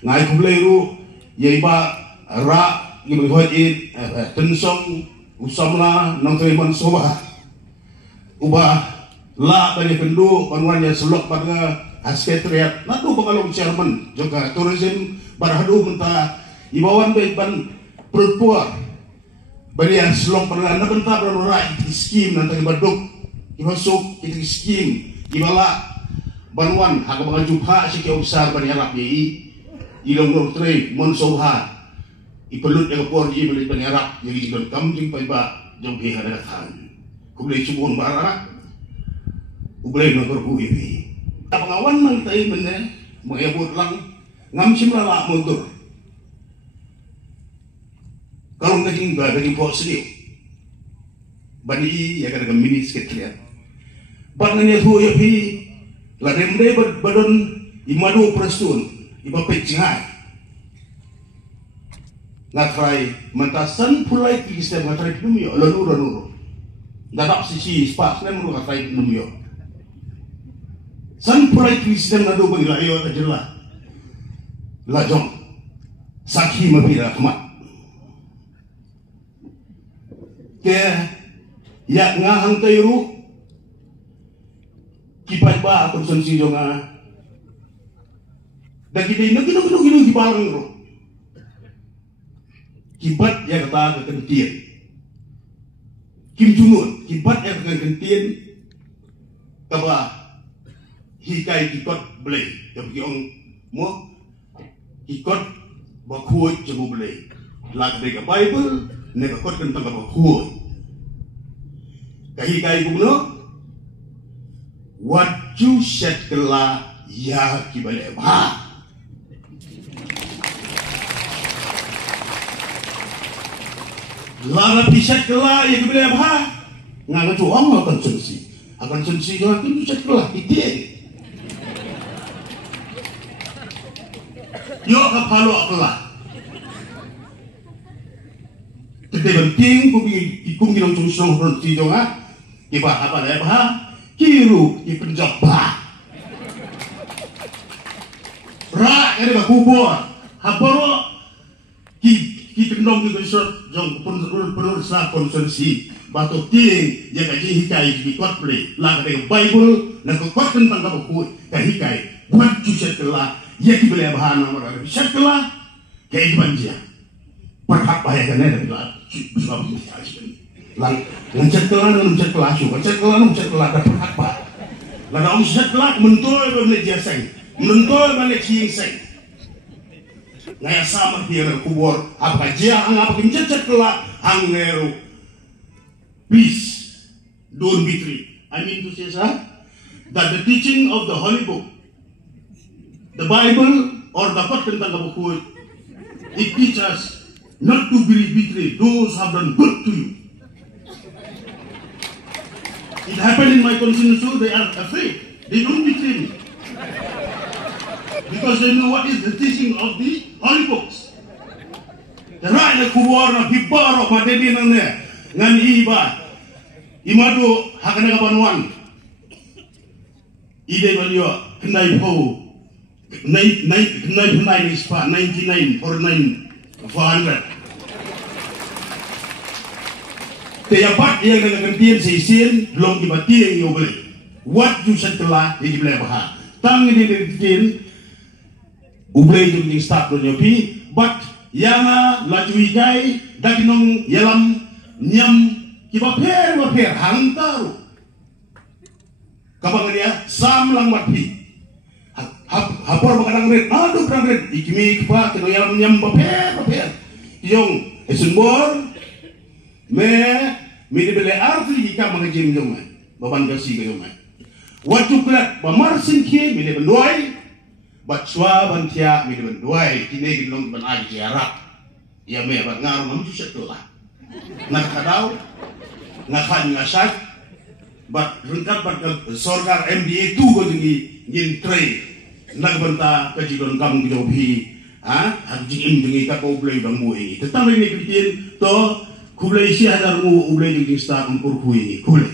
ngai kublai ru yai ba ra gibi hoi it tensong usamla nang teriman soba ubah la bagi kendu panwannya selok pada sekretariat nadu pengalung chairman juga tourism barhadu mentah ibawan baik ban perpuar bari yang selok pada anda mentah berora skim nanti baduk ibasuk itu skim ibala banwan hak bangan jumpa sekian besar bani harap ni ilong doktre monsoha ipelut yang por ji beli bani harap jadi don kamjing pai ba jom he hada kan kublai cubun bara ublai no berku ibi pengawan mang tai mene mengebut lang ngam simrala mundur kalau ngajing ba dari po sini bani ya kada mini sekretariat bangannya tu ya pi la demde badon imadu prestun iba pecingai ngatrai mentasan pulai kisah ngatrai numio lalu dadak sisi spas nem lu ngatrai numio san pulai kisah ngadu bagi layo ajela lajong sakhi mapira khamat ke ya ngahang tayru kipat ba atau sensi jonga dan kita ini gino kipalang ro kipat ya kata kekentian kim jungun kipat ya kekentian kaba hikai kipat beli yang pergi orang mo kipat bakuat jemu beli lag dega bible nega kot kentang bakuat kahikai gubno what you said kela ya kibale ba lara pisat kela ya kibale ba nganga tu ang akan sensi jangan tu set kela ite yo kapalo akla tete penting kung ginong susong berhenti jonga iba apa le ba kiru di penjaba ra ere ba kubur haboro ki kendong di konsert jong penur sa konsensi batu ting ya kaji hikai di kot play la ka bible na ko kot tentang ka ku ka hikai buat juset kala ya ki bele bahana mara bisa kala kai banjia perhak bahaya kan ada bila sebab lang ngecet kelah dapat apa lah dah ngecet kelah mentul balik dia seng mentul balik ciing seng ngaya sama dia kubur apa dia apa ngecet kelah angneru peace don't betray. I mean to say that the teaching of the Holy Book, the Bible or the tentang buku it teaches us not to betray those who have done good to you. It happened in my conscience too. They are afraid. They don't betray me. Because they know what is the teaching of the Holy Books. Right na kuwar na bibaro madeni na ne ngan iba imadu hakana kapanuan ide balio kenai po kenai ispa 99 or 400 Tiapat yang dengan kentian seisin belum dibati yang yo beli. What you said telah di beli bah. Tang ini kentian ublei tu di start tu nyopi. But yang laju ikai dakinong yalam nyam kibaper hantaru. Kabang dia sam lang matpi. Hapor makadang red. Aduh kadang red. Ikimi kipa kino yalam nyam baper. Yung esunbor. Me bele arti hika mangajim jomai baban gasi ke jomai watu plat bamarsin ki me bendoai batswa bantia me bendoai kine gilong ban ai tiara ya me bat ngaru mamju setelah nak kadau ngakan ngasak bat rengkat bat sorgar MDA 2 go dingi ngin tre nak banta kajidon kam gidobi jing dingi ka ko blei bang mui tetang ini kritin to kublai si hadar mu ublai di start ukur kui kublai